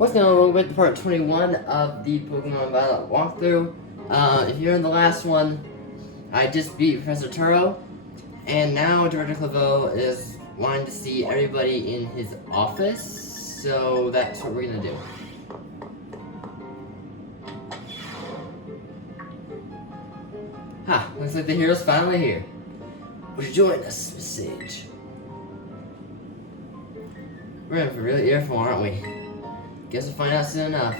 What's going on with part 21 of the Pokemon Violet walkthrough? If you're in the last one, I just beat Professor Turo, and now Director Claveau is wanting to see everybody in his office, so that's what we're gonna do. Ha! Looks like the hero's finally here. Would you join us, Miss Sage? We're in for a real earful, aren't we? Guess we'll find out soon enough.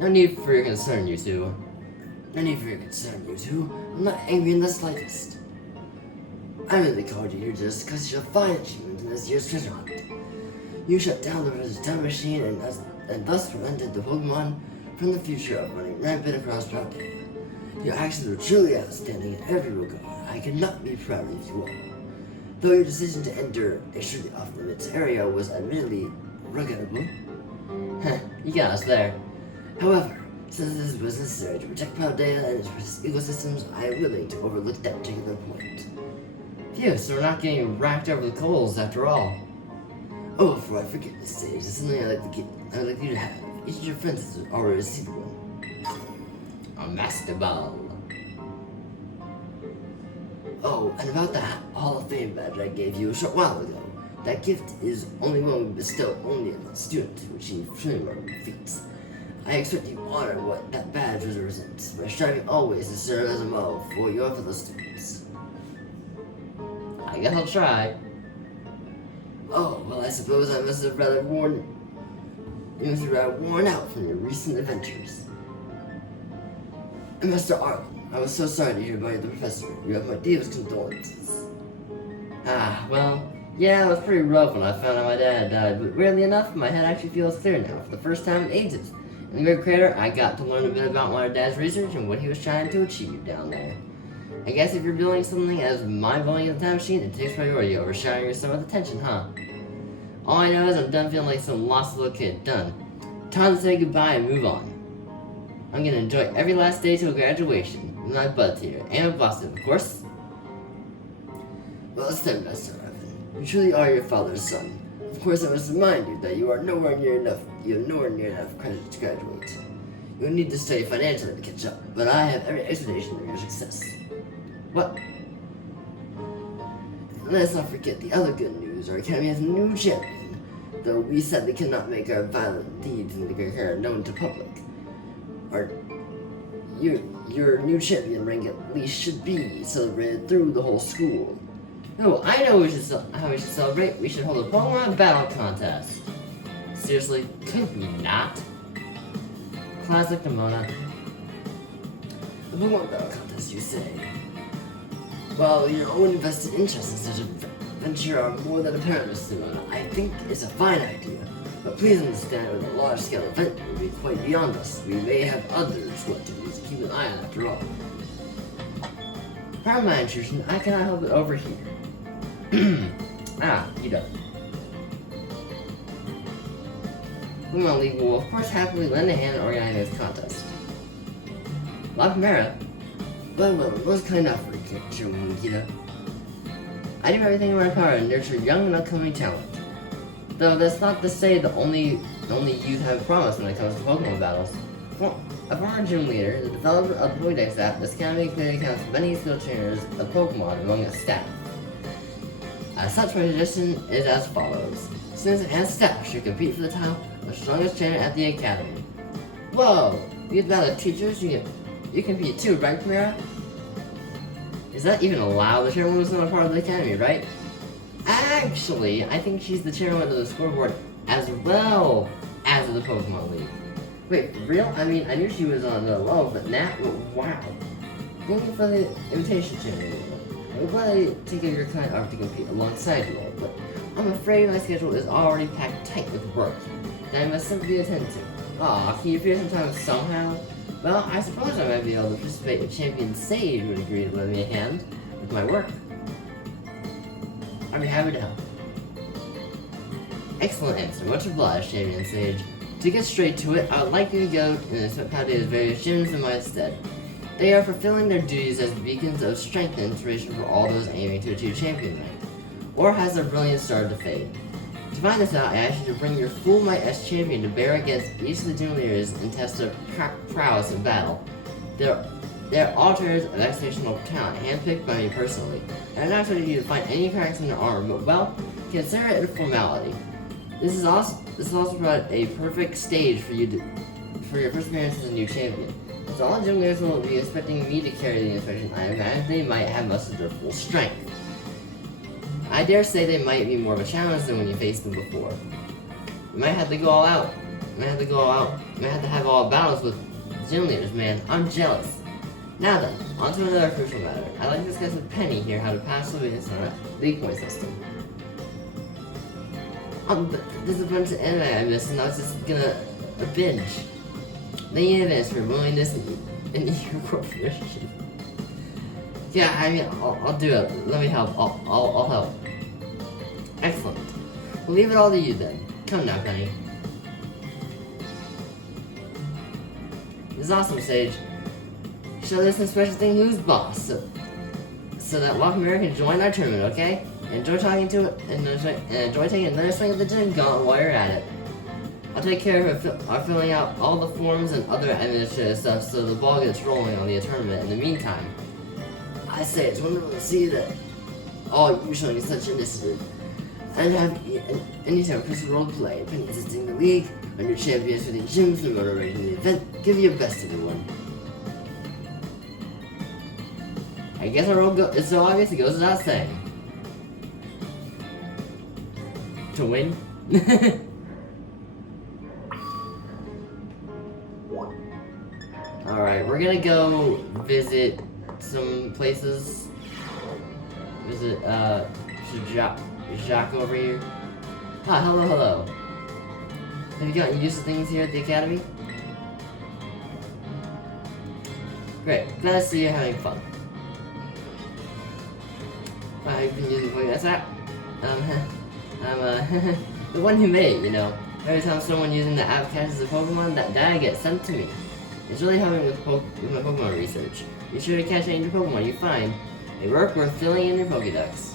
No need for your concern, you two. No need for your concern, you two. I'm not angry in the slightest. I really called you here just because you have fine achievement in this year's treasure hunt. You shut down the time machine and thus prevented the Pokemon from the future of running rampant across Paldea. Your actions were truly outstanding in every regard. I could not be prouder of you all. Though your decision to enter a strictly off-limits area was admittedly regrettable. You got us there. However, since this was necessary to protect Paldea and its ecosystems, I am willing to overlook that particular point. Phew, so we're not getting racked over the coals after all. Oh, before I forget this stage, there's something I'd like you to have. Each of your friends has already received one. A Master Ball. Oh, and about that Hall of Fame badge I gave you a short while ago. That gift is only one we bestow only on students who achieve remarkable feats. I expect you honor what that badge represents by striving always to serve as a model for your fellow students. I guess I'll try. Oh, well, I suppose I must have rather worn out from your recent adventures. And Mr. Arlen, I was so sorry to hear about the professor. You have my deepest condolences. Ah, well, yeah, it was pretty rough when I found out my dad died, but weirdly enough, my head actually feels clear now for the first time in ages. In the Great Crater, I got to learn a bit about my dad's research and what he was trying to achieve down there. I guess if you're building something as mind-blowing as a time machine, it takes priority over showering your son with attention, huh? All I know is I'm done feeling like some lost little kid. Done. Time to say goodbye and move on. I'm gonna enjoy every last day till graduation with my buds here, and Boston, of course. Well said, Mr. Evan. You truly are your father's son. Of course, I must remind you that you have nowhere near enough credit to graduate. You'll need to study financially to catch up, but I have every expectation of your success. What? And let's not forget the other good news. Our academy has a new champion, though we sadly cannot make our violent deeds in the Great Crater known to public. Your new champion rank at least should be celebrated through the whole school. No, I know how we should celebrate. We should hold a Pokemon battle contest. Seriously, could we not? Classic Nimona. The Pokemon battle contest, you say? Well, your own invested interests in such a venture are more than apparent, Mr. Nimona. I think it's a fine idea, but please understand that a large-scale event will be quite beyond us. We may have others who want to keep an eye on after all. Pardon my intrusion, I cannot help it over here. You don't. Pokemon League will of course happily lend a hand in organizing this contest. La Primera? Well, most kind offer, Nikita. I do everything in my power to nurture young and upcoming talent. Though that's not to say the only youth have promise when it comes to Pokemon battles. A former gym leader, the developer of the Pokédex app, this academy clearly counts many skilled trainers of Pokemon among its staff. Such tradition is as follows. Students and staff should compete for the title of the strongest trainer at the academy. Whoa! These battle teachers, you compete too, right, Primera? Is that even allowed? The chairwoman was not a part of the academy, right? Actually, I think she's the chairwoman of the scoreboard as well as of the Pokemon League. Wait, for real? I mean, I knew she was on the low, but now, wow. Thank you for the invitation, chairwoman. I'm glad I take your kind offer to compete alongside you all, but I'm afraid my schedule is already packed tight with work that I must simply attend to. Aw, can you free some time somehow? Well, I suppose I might be able to participate if Champion Sage would agree to lend me a hand with my work. I'd be happy to help. Excellent answer. Much obliged, Champion Sage. To get straight to it, I would like you to go and inspect Paldea's various gyms in my stead. They are fulfilling their duties as beacons of strength and inspiration for all those aiming to achieve champion rank, or has their brilliance started to fade? To find this out, I asked you to bring your full might as champion to bear against each of the gym leaders and test their prowess in battle. They're altars of exceptional talent, handpicked by me personally. I'm not expecting you to find any cracks in their armor, but well, consider it a formality. This is also brought a perfect stage for your first appearance as a new champion. So all gym leaders will be expecting me to carry the inspection item, and they might have mustered their full strength. I dare say they might be more of a challenge than when you faced them before. You might have to go all out. You might have to have all battles with gym leaders, man. I'm jealous. Now then, on to another crucial matter. I'd like to discuss with Penny here how to pass the league point system. There's a bunch of anime I missed, and I was just gonna binge. Thank you in advance for your willingness and your cooperation. Yeah, I mean, I'll do it. Let me help. I'll help. Excellent. We'll leave it all to you then. Come now, Penny. This is awesome, Sage. Show this some special thing who's boss, so that Walk America can join our tournament, okay? Enjoy talking to it, and enjoy taking another swing at the gym gauntlet while you're at it. I'll take care of filling out all the forms and other administrative stuff so the ball gets rolling on the tournament. In the meantime, I say it's wonderful to see that all you showing such initiative and have any type of crystal role play, been assisting the league, under champions for the gyms and motivating the event. Give your best, everyone. I guess our role is so obvious it goes without saying. To win? Alright, we're gonna go visit some places. Visit, Jacques over here. Ah, hello. Have you gotten used to things here at the academy? Great, glad to see you having fun. I've been using Pokémon app. I'm the one who made it, you know. Every time someone using the app catches a Pokemon, that data gets sent to me. It's really helping with my Pokemon research. Be sure to catch any Pokemon you find. A work worth filling in your Pokédex.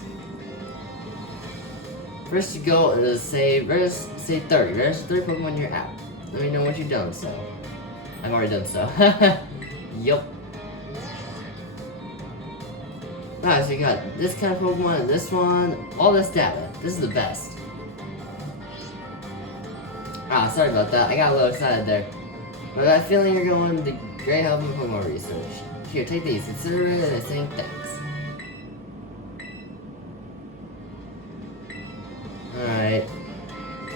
First you go to say 30. There's 30 Pokemon in your app. Let me know what you've done so. I've already done so. Yup. Alright, so you got this kind of Pokemon and this one. All this data. This is the best. Ah, sorry about that. I got a little excited there. But I have a feeling you're going to great help in Pokemon research. Here, take these. Consider it and saying thanks. Alright.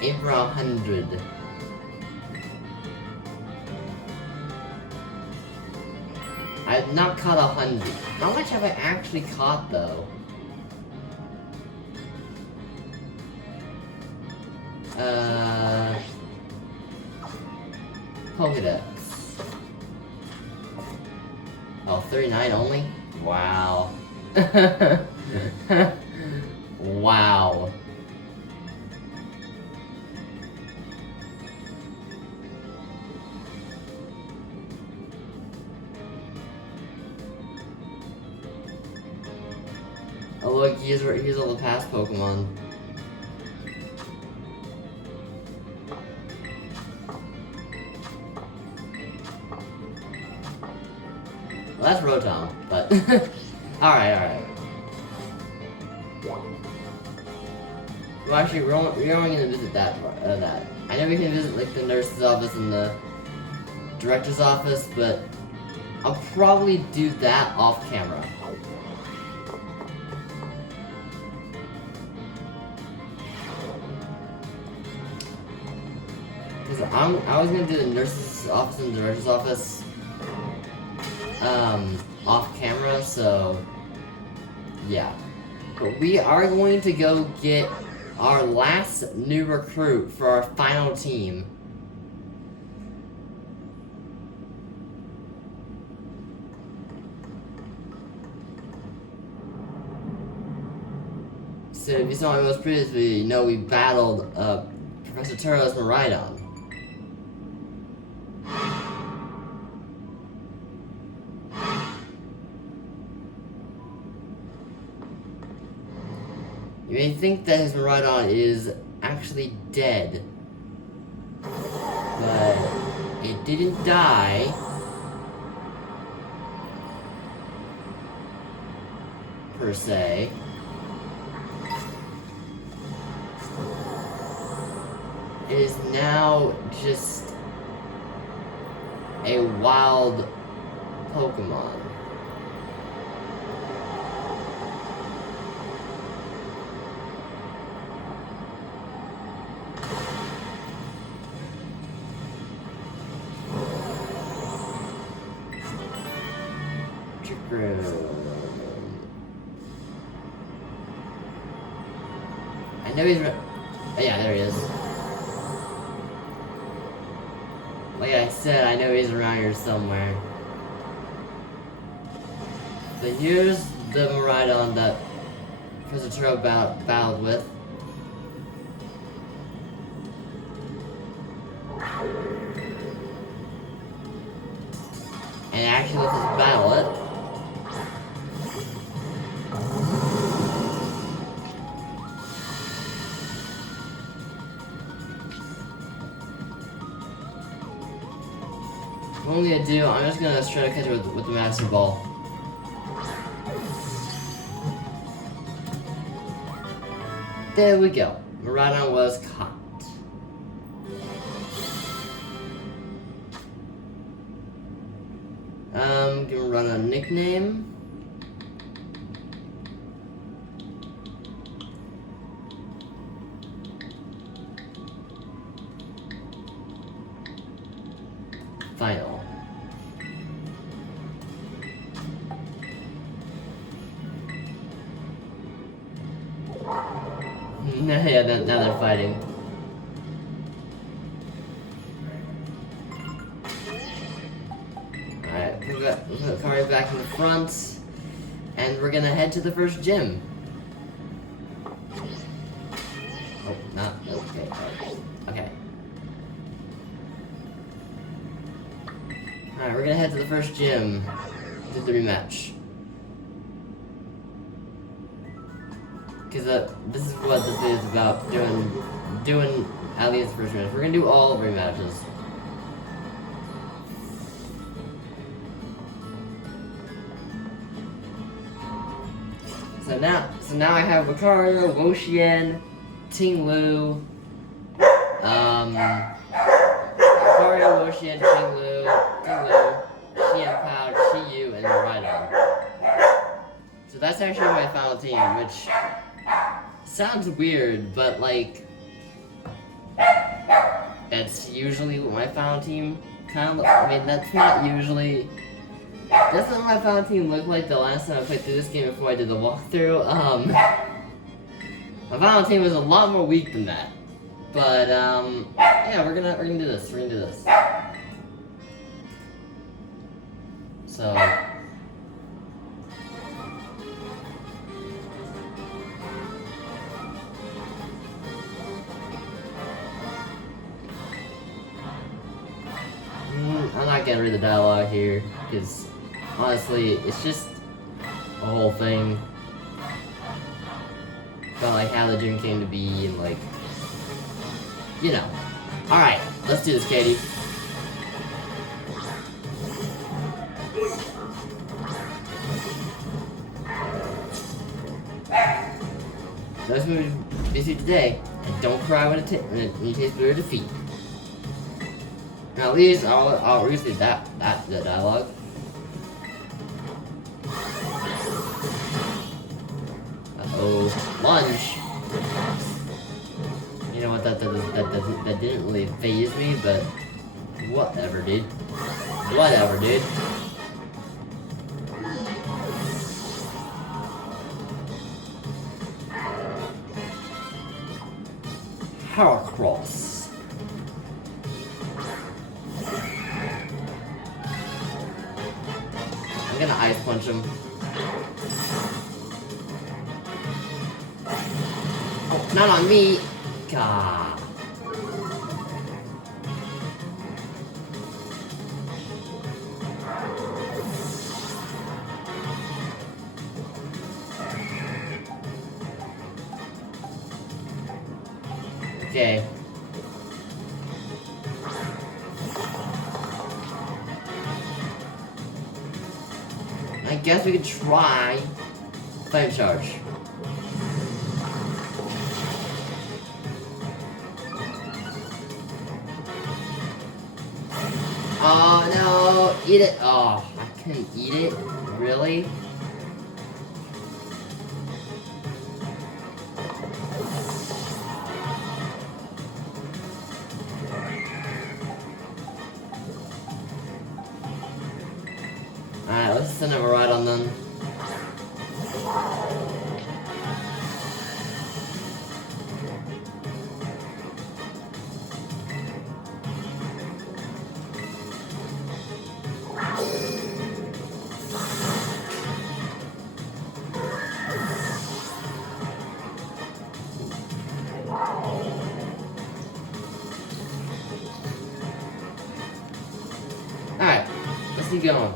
Aim for 100. I have not caught 100. How much have I actually caught, though? Pokédex. Oh, 39 only? Wow. Wow. Oh look, here's all the past Pokemon. Well, that's Rotom, but alright. Well, actually, we're only gonna visit that. I know we can visit like the nurse's office and the director's office, but I'll probably do that off camera. I was gonna do the nurse's office and the director's office off camera, so yeah. But we are going to go get our last new recruit for our final team. So if you saw my most previously, you know we battled Professor Turo's Miraidon. You may think that his Miraidon is actually dead. But it didn't die. Per se. It is now just a wild Pokemon. I know he's yeah, there he is. Like I said, I know he's around here somewhere. So here's the Miraidon that Professor Turo battled with. And actually, let's just battle it. What I'm gonna do, I'm just gonna try to catch it with the Master Ball. There we go. Miraidon was caught. Gonna run a nickname. Final. Yeah, now they're fighting. Alright, put the car back in the front, and we're gonna head to the first gym. Oh, not okay. Okay. Alright, we're gonna head to the first gym. Do the rematch. Because this is what this is about, doing at least the first match. We're gonna do all rematches. So now I have Lucario, Wo-Chien, Ting-Lu, Lucario, Wo-Chien, Ting-Lu, Xianpao, Chi-Yu, and Miraidon. So that's actually my final team, which sounds weird, but like, that's usually what my final team kind of, I mean, that's not what my final team looked like the last time I played through this game before I did the walkthrough. My final team was a lot more weak than that. But, yeah, we're gonna do this, So... I'm not gonna read the dialogue here, because honestly, it's just a whole thing about like how the gym came to be and like, you know. Alright, let's do this, Katy. So that's what we're busy today, and don't cry when you taste bitter defeat. Now at least I'll read that dialogue. Uh-oh, lunge. You know what? That didn't really faze me, but whatever, dude. Whatever, dude. Heracross. I'm gonna ice punch him. Oh, not on me. God. Okay. I guess we could try Flame Charge. Oh no, eat it. Oh, I couldn't eat it. Really? Alright, let's send him a ride on them. Alright, let's keep going.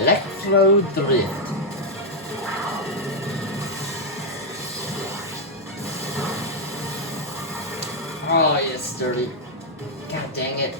Electro Drift. Oh, it's sturdy. God dang it.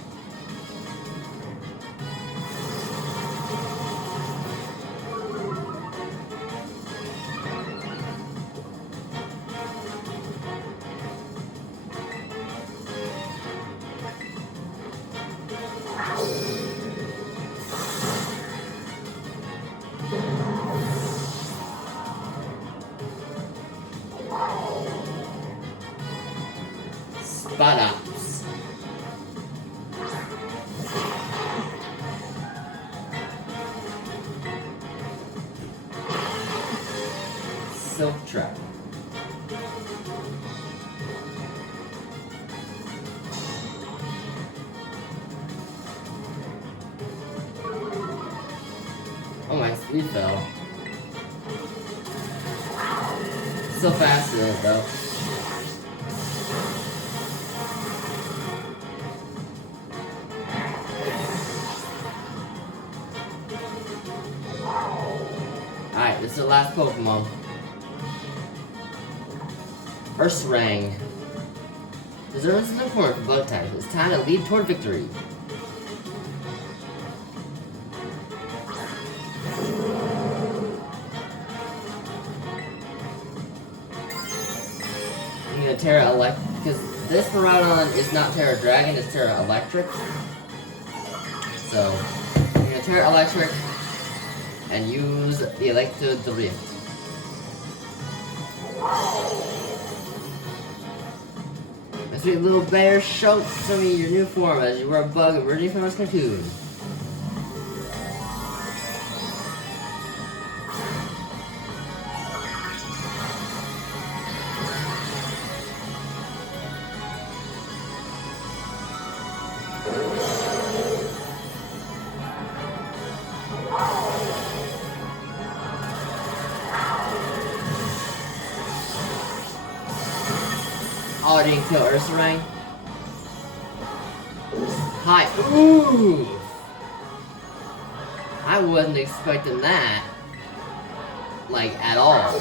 Spot ups. Silk Trap. Oh, my speed fell. So fast in it though. Alright, this is the last Pokemon. Ursaring. Deserves an important for both types. It's time to lead toward victory. I'm gonna Terra Electric, because this Miraidon is not Terra Dragon, it's Terra Electric. So, I'm gonna Terra Electric and use the Electro Drift. My sweet little bear, show me your new form as you were a bug emerging from its cocoon. Oh, I didn't kill Ursaring. Hi. Ooh! I wasn't expecting that. Like, at all.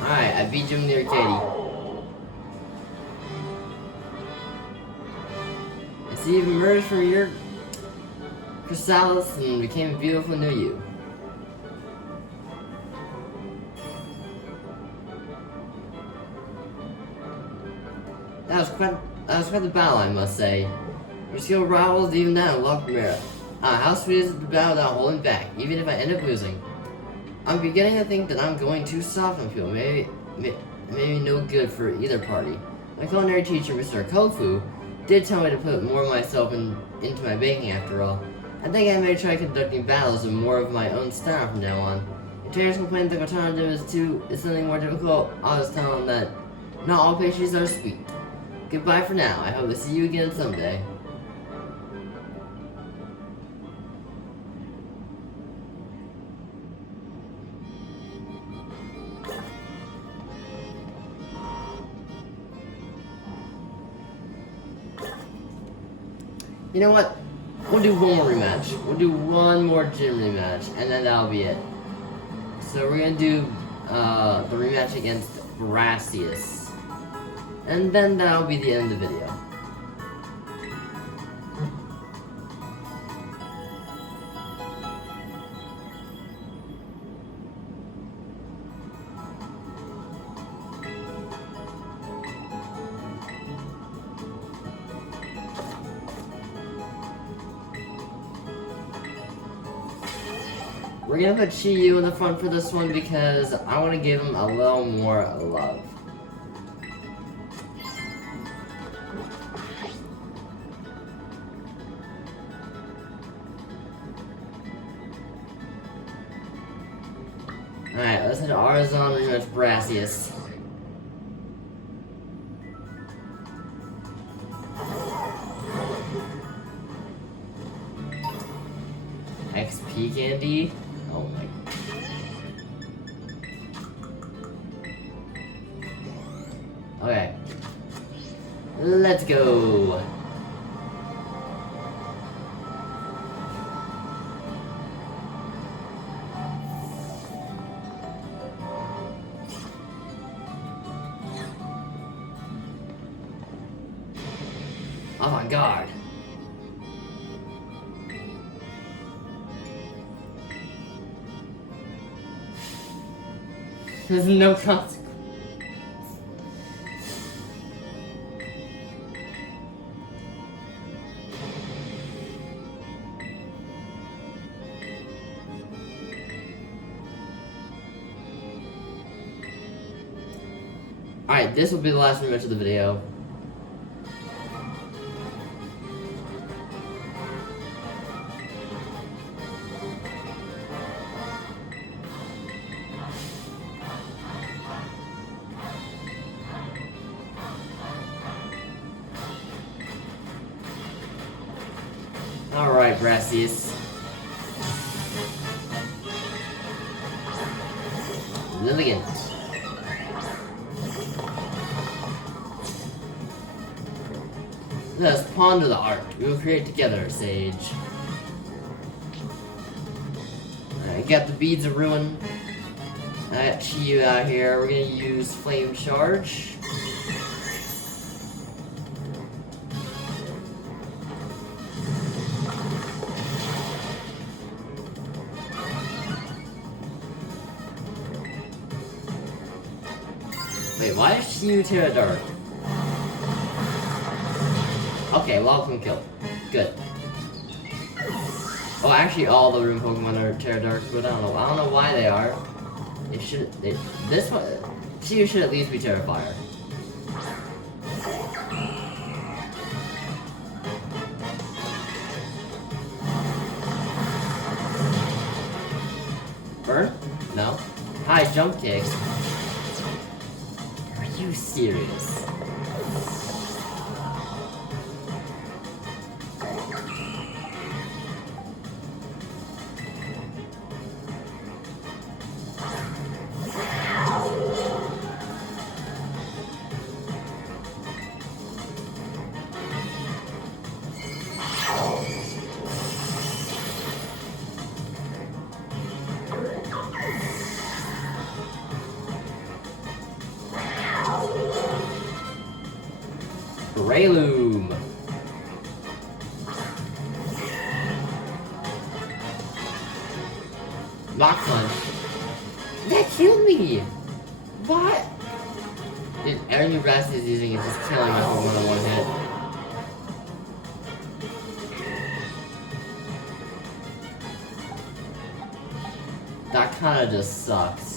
Alright, I beat you near Katy. See, you've emerged from your chrysalis and became a beautiful new you. That was quite the battle, I must say. Your skill rivals even that of Love Primera. How sweet is it to battle without holding back, even if I end up losing. I'm beginning to think that I'm going too soft on people, maybe no good for either party. My culinary teacher, Mr. Kofu, did tell me to put more of myself into my baking after all. I think I may try conducting battles in more of my own style from now on. If Terrence complains that alternative is something more difficult, I'll just tell him that not all pastries are sweet. Goodbye for now. I hope to see you again someday. You know what? We'll do one more rematch. We'll do one more gym rematch, and then that'll be it. So we're gonna do the rematch against Brassius. And then that'll be the end of the video. We're gonna put Chi-Yu in the front for this one because I want to give him a little more love. Alright, let's head to Arzon rematch Brassius. XP candy? Oh my. Okay. Let's go. Avant-garde. There's no consequence. Alright, this will be the last rematch of the video. Alright, Brassius. Lilligant. Let us ponder the art we will create together, Sage. Alright, got the beads of ruin. I got Chi-Yu out here. We're gonna use Flame Charge. Wait, why is Chi-Yu Terra Dark? Okay, a lot of them killed. Good. Oh, actually, all the room Pokemon are Terra Dark, but I don't know. I don't know why they are. They should. This one, Chi-Yu should at least be Terra Fire. Burn? No. High jump kick. Are you serious? Rayloom. Rock Punch. That killed me! What? Dude, every new Brassius is using is just killing my Pokemon in one hit. That kinda just sucks.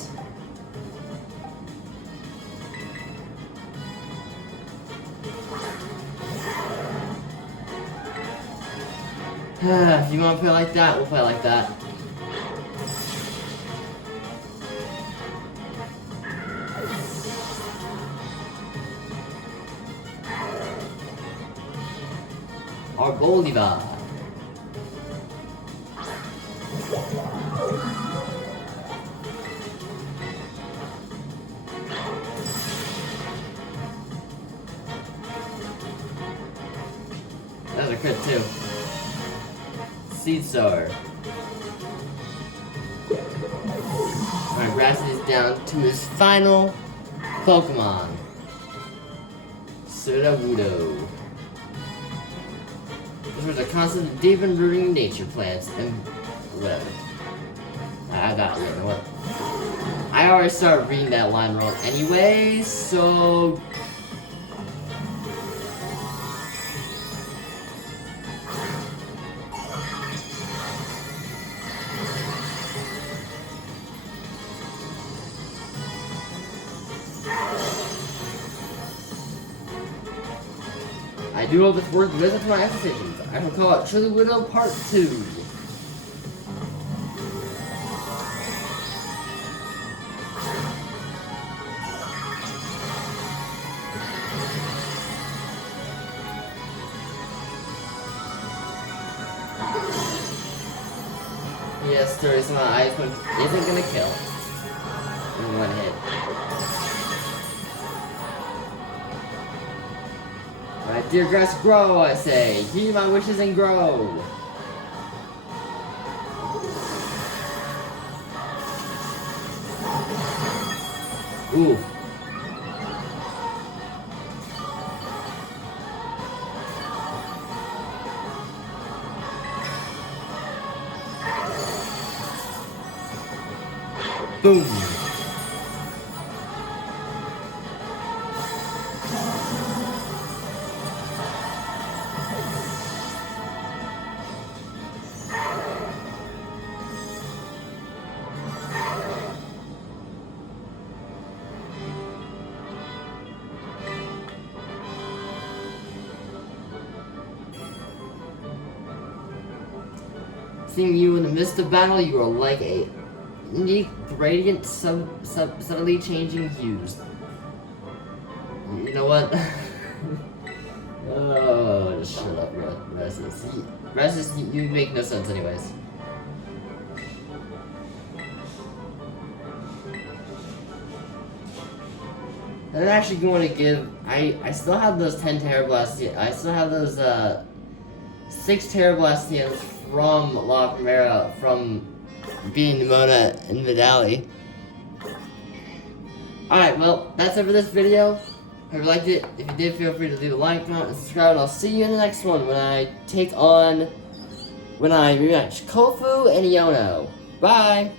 If you want to play like that, we'll play like that. Arboliva. crit too. Seed Star. Alright, Brassius is down to his final Pokemon. Sudowoodo. This was a constant deep and rooting nature plants and whatever. I got it, you know what? I already started reading that line wrong anyway, so... I do hope this works with my expectations. I can call it Truly Widow Part 2. Yes, there is my ice one isn't gonna kill in one hit. My dear grass, grow, I say. Heed my wishes and grow. Ooh. Boom. Seeing you in the midst of battle, you are like a unique, radiant, subtly changing hues. You know what? Oh, just shut up, Brassius. Brassius, you make no sense anyways. I'm actually going to give... I still have those 10 Terra Blastoians. I still have those 6 Terra Blastoians from La Primera from being Nimona and Vidali. Alright, well, that's it for this video. Hope you liked it. If you did, feel free to leave a like, comment, and subscribe, and I'll see you in the next one when I rematch Kofu and Iono. Bye!